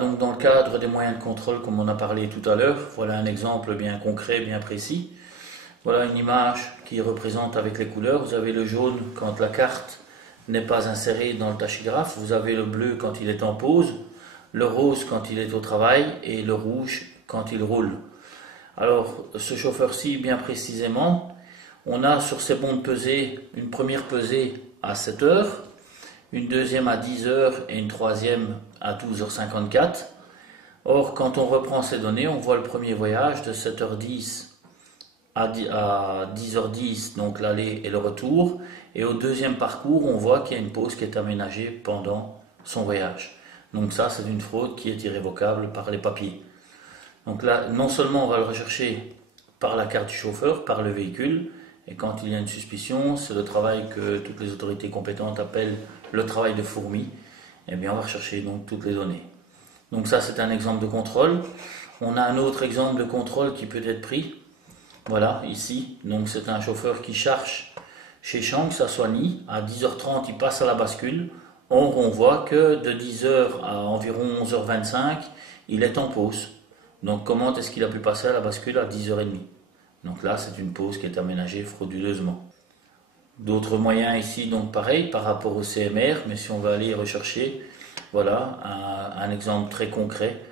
donc dans le cadre des moyens de contrôle comme on a parlé tout à l'heure, voilà un exemple bien concret, bien précis. Voilà une image qui représente avec les couleurs. Vous avez le jaune quand la carte n'est pas insérée dans le tachygraphe, vous avez le bleu quand il est en pause, le rose quand il est au travail et le rouge quand il roule. Alors ce chauffeur-ci bien précisément, on a sur ces bons de pesée une première pesée à 7 heures, une deuxième à 10 heures et une troisième à 12h54. Or, quand on reprend ces données, on voit le premier voyage de 7h10 à 10h10, donc l'aller et le retour. Et au deuxième parcours, on voit qu'il y a une pause qui est aménagée pendant son voyage. Donc ça, c'est une fraude qui est irrévocable par les papiers. Donc là, non seulement on va le rechercher par la carte du chauffeur, par le véhicule, et quand il y a une suspicion, c'est le travail que toutes les autorités compétentes appellent le travail de fourmi, eh bien on va rechercher donc toutes les données. Donc ça c'est un exemple de contrôle. On a un autre exemple de contrôle qui peut être pris. Voilà, ici, donc c'est un chauffeur qui cherche chez Shanks à Soigny. À 10h30, il passe à la bascule. Or, on voit que de 10h à environ 11h25, il est en pause. Donc comment est-ce qu'il a pu passer à la bascule à 10h30? Donc là, c'est une pause qui est aménagée frauduleusement. D'autres moyens ici, donc pareil, par rapport au CMR, mais si on va aller rechercher, voilà, un exemple très concret.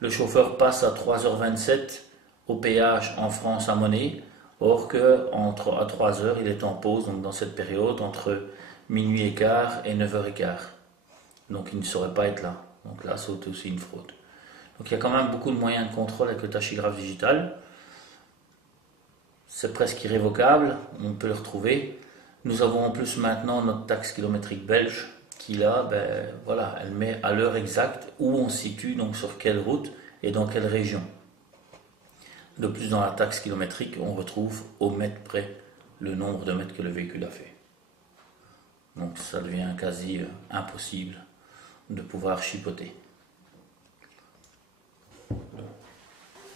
Le chauffeur passe à 3h27 au péage en France à Monnet, or à 3h, il est en pause, donc dans cette période, entre minuit et quart et 9h15. Donc il ne saurait pas être là. Donc là, c'est aussi une fraude. Donc il y a quand même beaucoup de moyens de contrôle avec le tachygraphe digital. C'est presque irrévocable, on peut le retrouver. Nous avons en plus maintenant notre taxe kilométrique belge qui là, voilà, elle met à l'heure exacte où on se situe, donc sur quelle route et dans quelle région. De plus, dans la taxe kilométrique, on retrouve au mètre près le nombre de mètres que le véhicule a fait. Donc ça devient quasi impossible de pouvoir chipoter.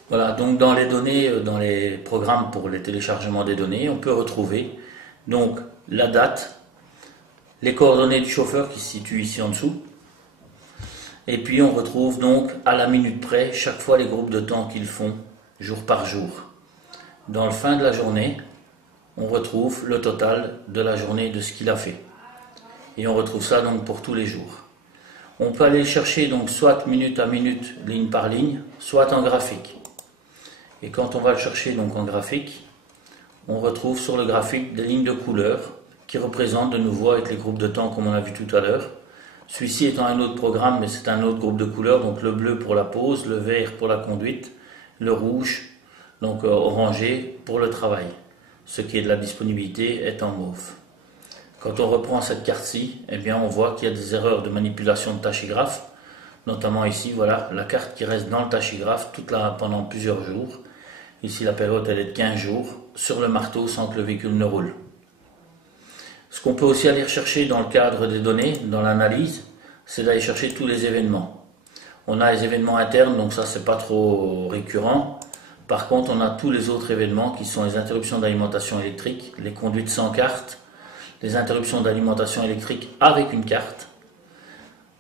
Voilà, donc dans les données, dans les programmes pour les téléchargements des données, on peut retrouver donc la date, les coordonnées du chauffeur qui se situent ici en dessous, et puis on retrouve donc à la minute près chaque fois les groupes de temps qu'ils font jour par jour. Dans le fin de la journée, on retrouve le total de la journée de ce qu'il a fait. Et on retrouve ça donc pour tous les jours. On peut aller le chercher donc soit minute à minute, ligne par ligne, soit en graphique. Et quand on va le chercher donc en graphique, on retrouve sur le graphique des lignes de couleurs qui représentent de nouveau avec les groupes de temps comme on a vu tout à l'heure. Celui-ci étant un autre programme, mais c'est un autre groupe de couleurs, donc le bleu pour la pause, le vert pour la conduite, le rouge, donc orangé pour le travail. Ce qui est de la disponibilité est en mauve. Quand on reprend cette carte-ci, eh bien on voit qu'il y a des erreurs de manipulation de tachygraphe, notamment ici, voilà, la carte qui reste dans le tachygraphe pendant plusieurs jours. Ici la période elle est de 15 jours, sur le marteau sans que le véhicule ne roule. Ce qu'on peut aussi aller rechercher dans le cadre des données, dans l'analyse, c'est d'aller chercher tous les événements. On a les événements internes, donc ça c'est pas trop récurrent. Par contre, on a tous les autres événements qui sont les interruptions d'alimentation électrique, les conduites sans carte, les interruptions d'alimentation électrique avec une carte.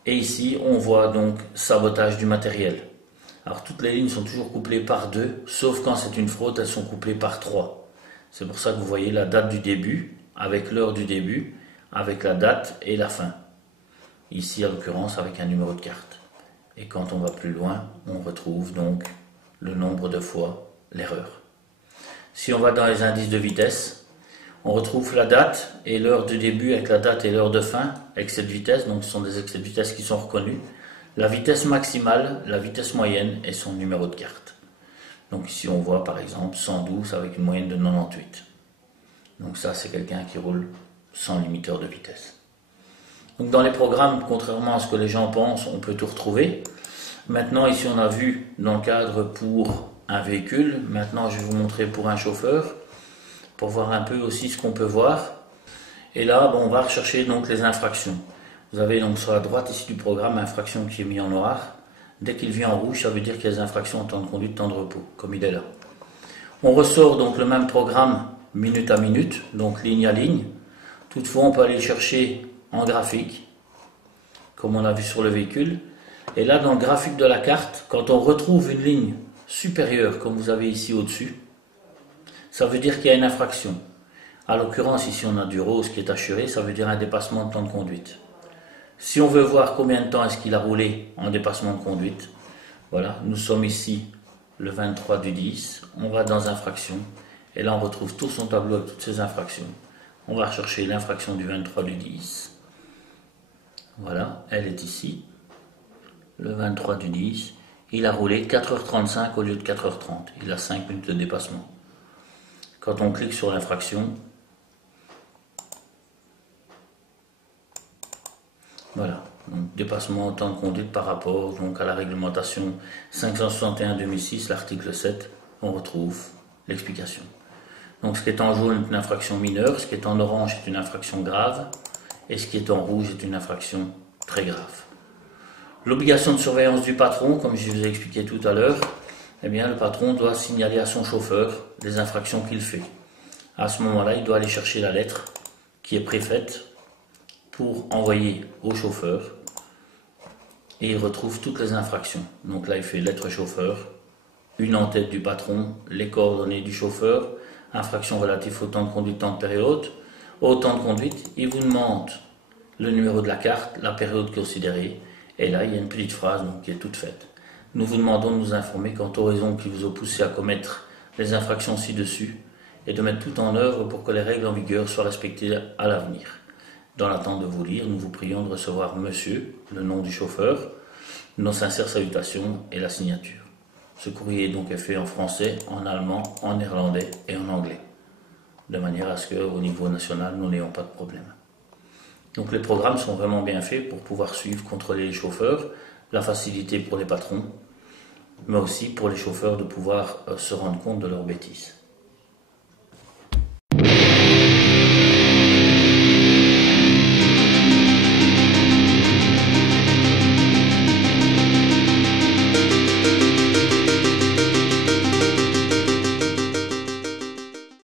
Et ici, on voit donc sabotage du matériel. Alors toutes les lignes sont toujours couplées par 2, sauf quand c'est une fraude, elles sont couplées par 3. C'est pour ça que vous voyez la date du début, avec l'heure du début, avec la date et la fin. Ici, en l'occurrence, avec un numéro de carte. Et quand on va plus loin, on retrouve donc le nombre de fois l'erreur. Si on va dans les indices de vitesse, on retrouve la date et l'heure du début avec la date et l'heure de fin, excès de vitesse, donc ce sont des excès de vitesse qui sont reconnus, la vitesse maximale, la vitesse moyenne et son numéro de carte. Donc ici on voit par exemple 112 avec une moyenne de 98. Donc ça c'est quelqu'un qui roule sans limiteur de vitesse. Donc dans les programmes, contrairement à ce que les gens pensent, on peut tout retrouver. Maintenant ici on a vu dans le cadre pour un véhicule, maintenant je vais vous montrer pour un chauffeur, pour voir un peu aussi ce qu'on peut voir. Et là on va rechercher donc les infractions. Vous avez donc sur la droite ici du programme infraction qui est mis en noir. Dès qu'il vient en rouge, ça veut dire qu'il y a des infractions en temps de conduite, temps de repos, comme il est là. On ressort donc le même programme minute à minute, donc ligne à ligne. Toutefois, on peut aller chercher en graphique, comme on a vu sur le véhicule. Et là, dans le graphique de la carte, quand on retrouve une ligne supérieure, comme vous avez ici au-dessus, ça veut dire qu'il y a une infraction. À l'occurrence, ici on a du rose qui est assuré, ça veut dire un dépassement de temps de conduite. Si on veut voir combien de temps est-ce qu'il a roulé en dépassement de conduite, voilà, nous sommes ici le 23 du 10, on va dans infraction, et là on retrouve tout son tableau avec toutes ces infractions. On va rechercher l'infraction du 23 du 10. Voilà, elle est ici. Le 23 du 10. Il a roulé 4h35 au lieu de 4h30. Il a 5 minutes de dépassement. Quand on clique sur l'infraction, voilà. Donc, dépassement au temps de conduite par rapport donc, à la réglementation 561-2006, l'article 7, on retrouve l'explication. Donc ce qui est en jaune est une infraction mineure, ce qui est en orange est une infraction grave, et ce qui est en rouge est une infraction très grave. L'obligation de surveillance du patron, comme je vous ai expliqué tout à l'heure, eh bien le patron doit signaler à son chauffeur les infractions qu'il fait. À ce moment-là, il doit aller chercher la lettre qui est préfaite pour envoyer au chauffeur, et il retrouve toutes les infractions. Donc là, il fait lettre chauffeur, une en tête du patron, les coordonnées du chauffeur, infraction relative au temps de conduite, temps de période, au temps de conduite, il vous demande le numéro de la carte, la période considérée, et là il y a une petite phrase donc, qui est toute faite. Nous vous demandons de nous informer quant aux raisons qui vous ont poussé à commettre les infractions ci-dessus, et de mettre tout en œuvre pour que les règles en vigueur soient respectées à l'avenir. Dans l'attente de vous lire, nous vous prions de recevoir monsieur, le nom du chauffeur, nos sincères salutations et la signature. Ce courrier donc est fait en français, en allemand, en néerlandais et en anglais, de manière à ce qu'au niveau national, nous n'ayons pas de problème. Donc les programmes sont vraiment bien faits pour pouvoir suivre, contrôler les chauffeurs, la facilité pour les patrons, mais aussi pour les chauffeurs de pouvoir se rendre compte de leurs bêtises.